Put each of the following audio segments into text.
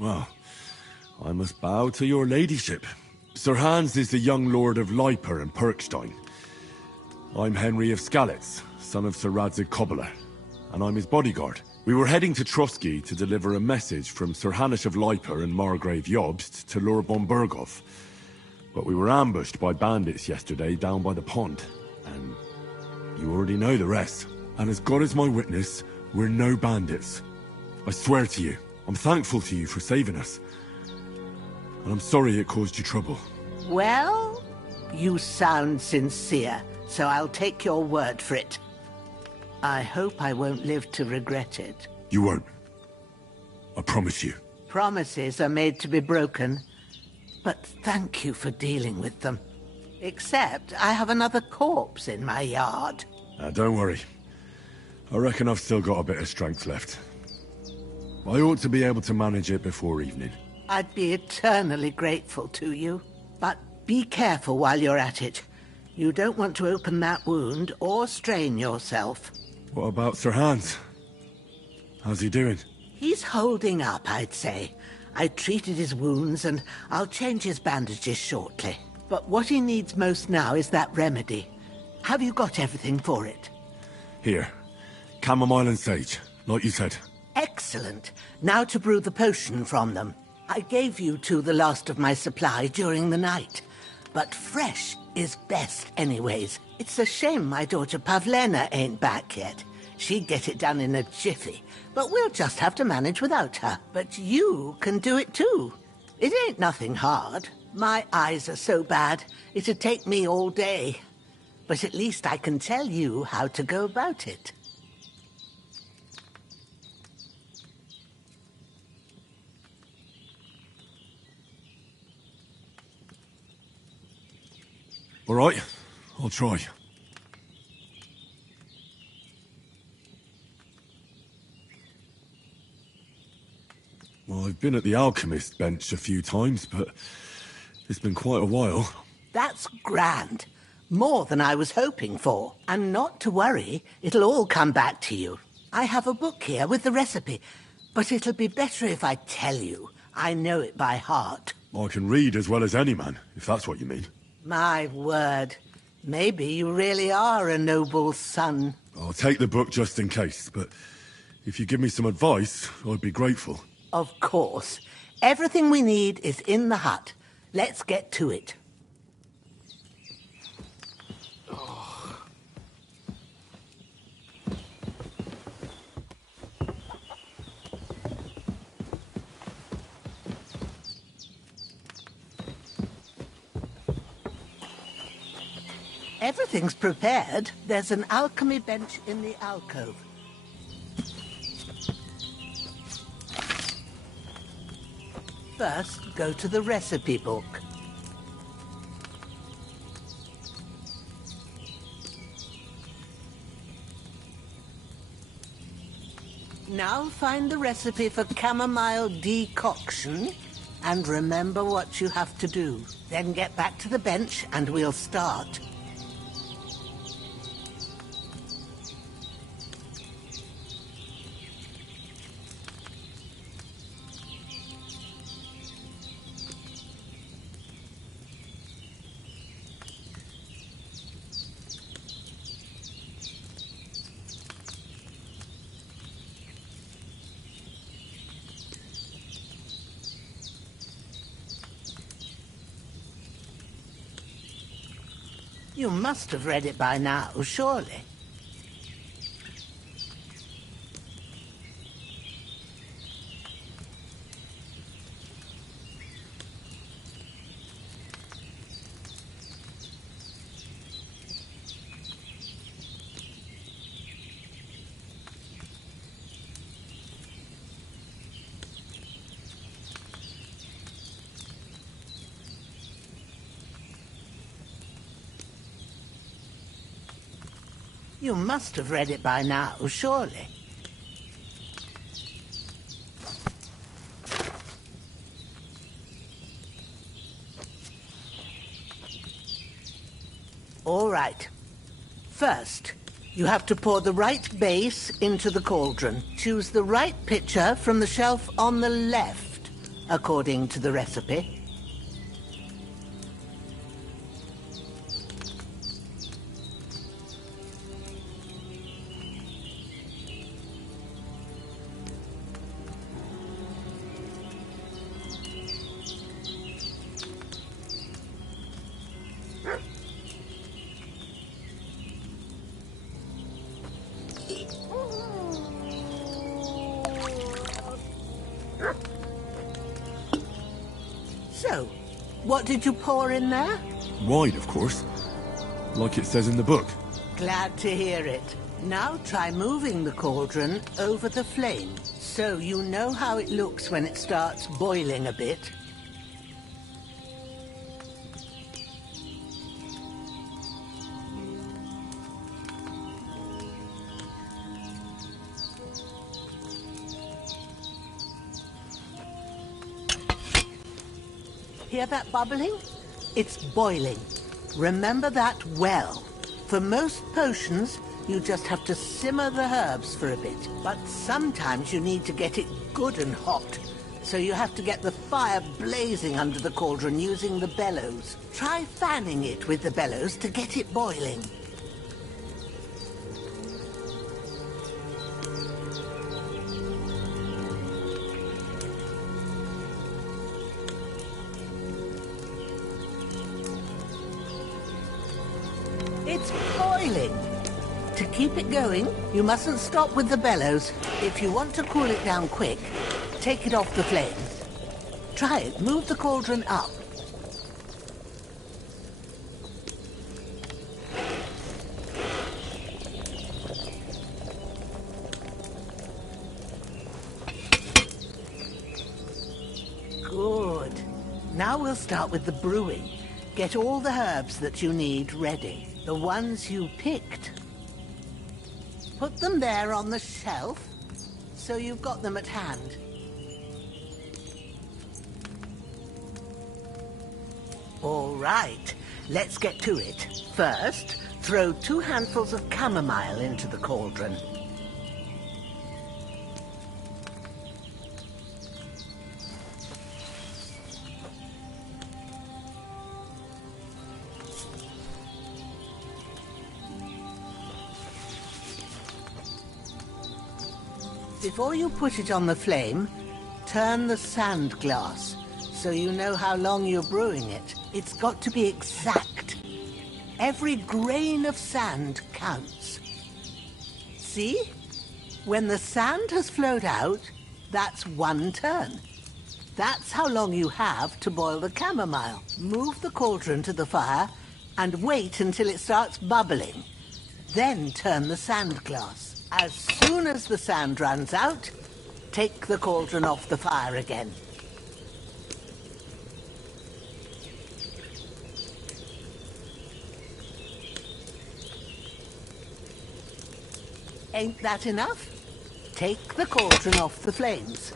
Well, I must bow to your ladyship. Sir Hans is the young lord of Leiper and Perkstein. I'm Henry of Skalitz, son of Sir Radzig Kobyla, and I'm his bodyguard. We were heading to Trotsky to deliver a message from Sir Hanush of Leiper and Margrave Jobst to Lord von Berghoff. But we were ambushed by bandits yesterday down by the pond, and you already know the rest. And as God is my witness, we're no bandits. I swear to you, I'm thankful to you for saving us. And I'm sorry it caused you trouble. Well, you sound sincere, so I'll take your word for it. I hope I won't live to regret it. You won't. I promise you. Promises are made to be broken, but thank you for dealing with them. Except I have another corpse in my yard. Don't worry. I reckon I've still got a bit of strength left. I ought to be able to manage it before evening. I'd be eternally grateful to you. But be careful while you're at it. You don't want to open that wound or strain yourself. What about Sir Hans? How's he doing? He's holding up, I'd say. I treated his wounds and I'll change his bandages shortly. But what he needs most now is that remedy. Have you got everything for it? Here. Chamomile and sage, like you said. Excellent. Now to brew the potion from them. I gave you two the last of my supply during the night. But fresh is best anyways. It's a shame my daughter Pavlena ain't back yet. She'd get it done in a jiffy. But we'll just have to manage without her. But you can do it too. It ain't nothing hard. My eyes are so bad, it'd take me all day. But at least I can tell you how to go about it. All right, I'll try. Well, I've been at the alchemist bench a few times, but it's been quite a while. That's grand. More than I was hoping for. And not to worry, it'll all come back to you. I have a book here with the recipe, but it'll be better if I tell you. I know it by heart. I can read as well as any man, if that's what you mean. My word. Maybe you really are a noble son. I'll take the book just in case, but if you give me some advice, I'd be grateful. Of course. Everything we need is in the hut. Let's get to it. Everything's prepared. There's an alchemy bench in the alcove. First, go to the recipe book. Now find the recipe for chamomile decoction and remember what you have to do. Then get back to the bench and we'll start. You must have read it by now, surely. You must have read it by now, surely. All right. First, you have to pour the right base into the cauldron. Choose the right pitcher from the shelf on the left. according to the recipe. So, what did you pour in there? Wine, of course. Like it says in the book. Glad to hear it. Now try moving the cauldron over the flame, so you know how it looks when it starts boiling a bit. Hear that bubbling? It's boiling. Remember that well. For most potions, you just have to simmer the herbs for a bit. But sometimes you need to get it good and hot. So you have to get the fire blazing under the cauldron using the bellows. Try fanning it with the bellows to get it boiling. It's boiling. To keep it going, you mustn't stop with the bellows. If you want to cool it down quick, take it off the flames. Try it. Move the cauldron up. Good. Now we'll start with the brewing. Get all the herbs that you need ready. The ones you picked. Put them there on the shelf, so you've got them at hand. All right, let's get to it. First, throw 2 handfuls of chamomile into the cauldron. Before you put it on the flame, turn the sand glass so you know how long you're brewing it. It's got to be exact. Every grain of sand counts. See? When the sand has flowed out, that's 1 turn. That's how long you have to boil the chamomile. Move the cauldron to the fire and wait until it starts bubbling. Then turn the sand glass. As soon as the sand runs out, take the cauldron off the fire again. Ain't that enough? Take the cauldron off the flames.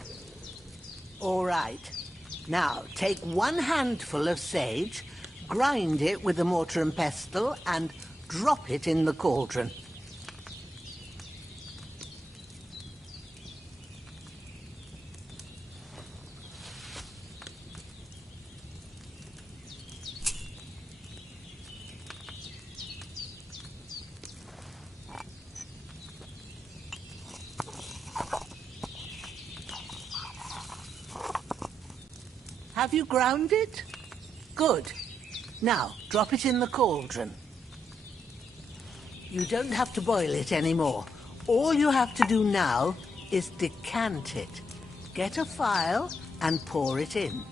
All right. Now, take 1 handful of sage, grind it with a mortar and pestle, and drop it in the cauldron. Have you ground it? Good. Now, drop it in the cauldron. You don't have to boil it anymore. All you have to do now is decant it. Get a phial and pour it in.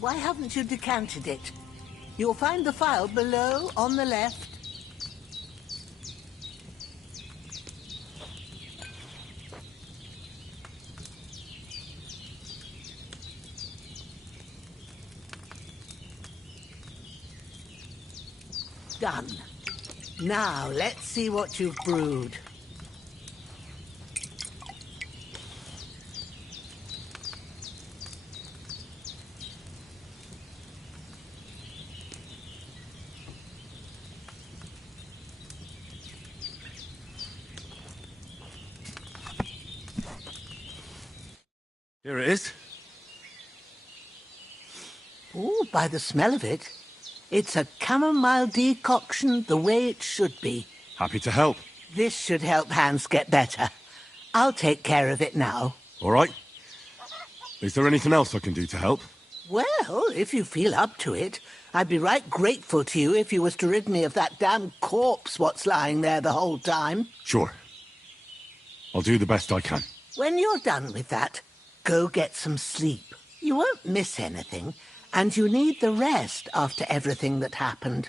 Why haven't you decanted it? You'll find the phial below on the left. Done. Now, let's see what you've brewed. Here it is. Ooh, by the smell of it, it's a chamomile decoction the way it should be. Happy to help. This should help Hans get better. I'll take care of it now. All right. Is there anything else I can do to help? Well, if you feel up to it, I'd be right grateful to you if you was to rid me of that damn corpse what's lying there the whole time. Sure. I'll do the best I can. When you're done with that, go get some sleep. You won't miss anything, and you need the rest after everything that happened.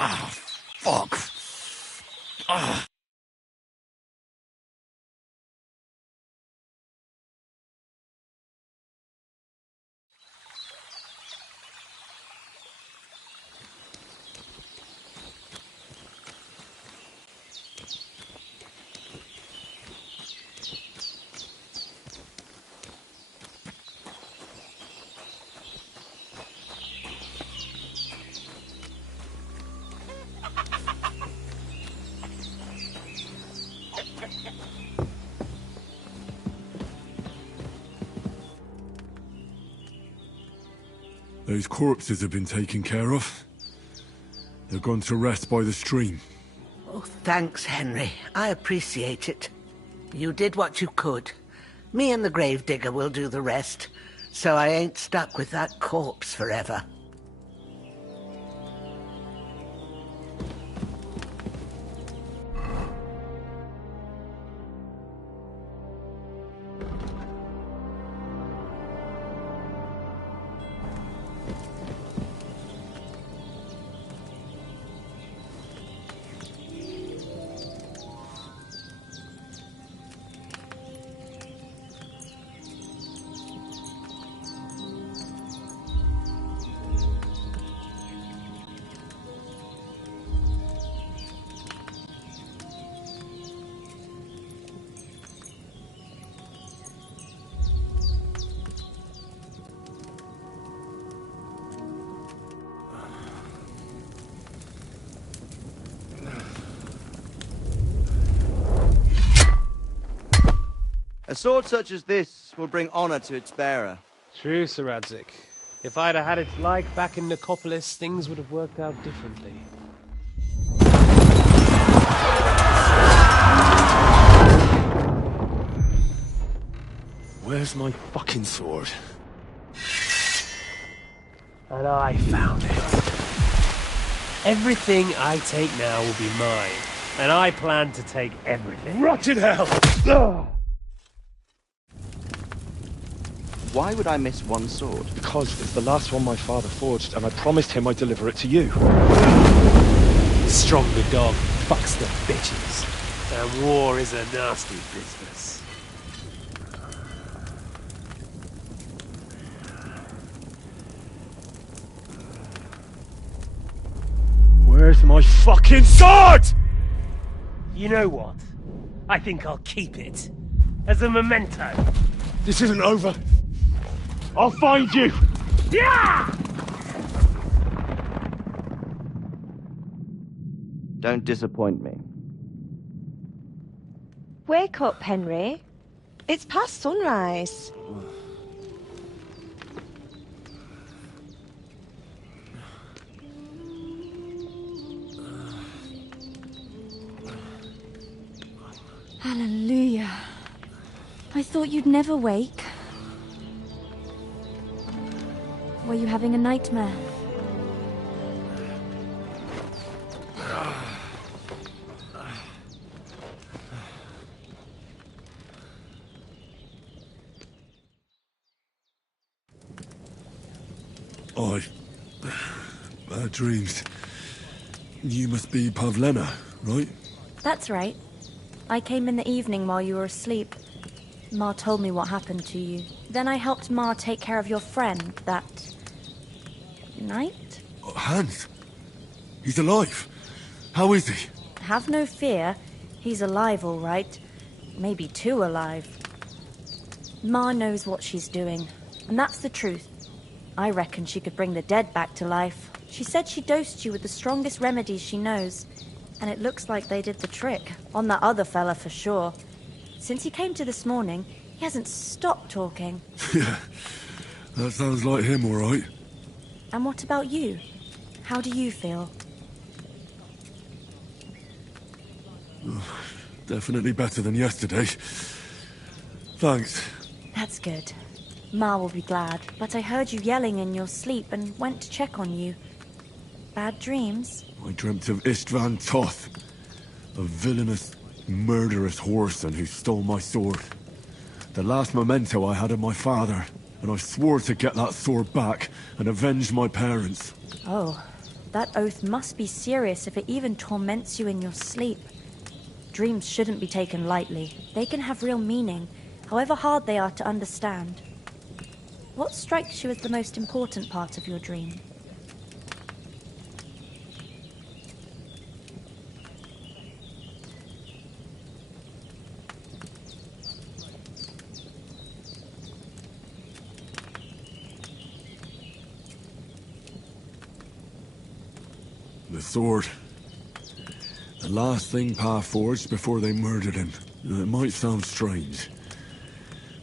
Ah, fuck. Ah. Those corpses have been taken care of. They're gone to rest by the stream. Oh, thanks, Henry. I appreciate it. You did what you could. Me and the gravedigger will do the rest, so I ain't stuck with that corpse forever. A sword such as this will bring honor to its bearer. True, Sir Radzik. If I'd have had its like back in Nicopolis, things would have worked out differently. Where's my fucking sword? And I found it. Everything I take now will be mine, and I plan to take everything. Rot in hell! Ugh. Why would I miss one sword? Because it's the last one my father forged, and I promised him I'd deliver it to you. Stronger dog fucks the bitches, and war is a nasty business. Where's my fucking sword? You know what? I think I'll keep it. As a memento. This isn't over. I'll find you! Yeah! Don't disappoint me. Wake up, Henry. It's past sunrise. Hallelujah. I thought you'd never wake. Were you having a nightmare? Bad dreams. You must be Pavlena, right? That's right. I came in the evening while you were asleep. Ma told me what happened to you. Then I helped Ma take care of your friend that night? Hans? He's alive. How is he? Have no fear. He's alive, all right. Maybe too alive. Ma knows what she's doing, and that's the truth. I reckon she could bring the dead back to life. She said she dosed you with the strongest remedies she knows, and it looks like they did the trick. On that other fella for sure. Since he came to this morning, he hasn't stopped talking. Yeah, that sounds like him, all right. And what about you? How do you feel? Definitely better than yesterday. Thanks. That's good. Ma will be glad, but I heard you yelling in your sleep and went to check on you. Bad dreams? I dreamt of Istvan Toth, a villainous, murderous whoreson who stole my sword. The last memento I had of my father, and I swore to get that sword back and avenge my parents. Oh, That oath must be serious if it even torments you in your sleep. Dreams shouldn't be taken lightly. They can have real meaning, however hard they are to understand. What strikes you as the most important part of your dream? The sword. The last thing Pa forged before they murdered him. It might sound strange,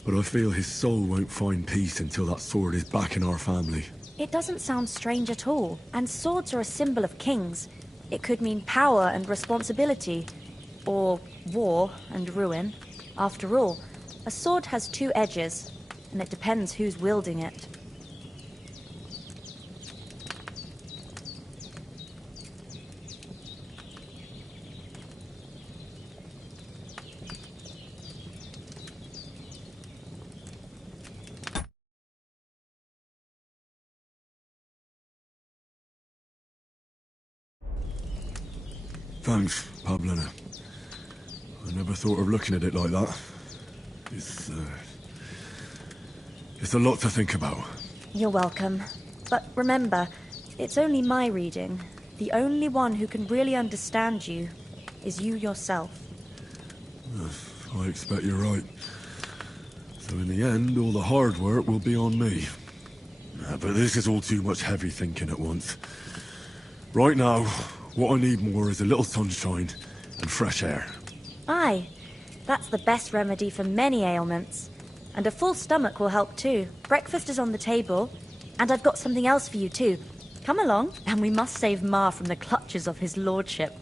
but I feel his soul won't find peace until that sword is back in our family. It doesn't sound strange at all, and swords are a symbol of kings. It could mean power and responsibility, or war and ruin. After all, a sword has two edges, and it depends who's wielding it. Thanks, Pablina. I never thought of looking at it like that. It's a lot to think about. You're welcome. But remember, it's only my reading. The only one who can really understand you is you yourself. I expect you're right. So in the end, all the hard work will be on me. But this is all too much heavy thinking at once. Right now, what I need more is a little sunshine and fresh air. Aye, that's the best remedy for many ailments. And a full stomach will help too. Breakfast is on the table, and I've got something else for you too. Come along, and we must save Ma from the clutches of his lordship.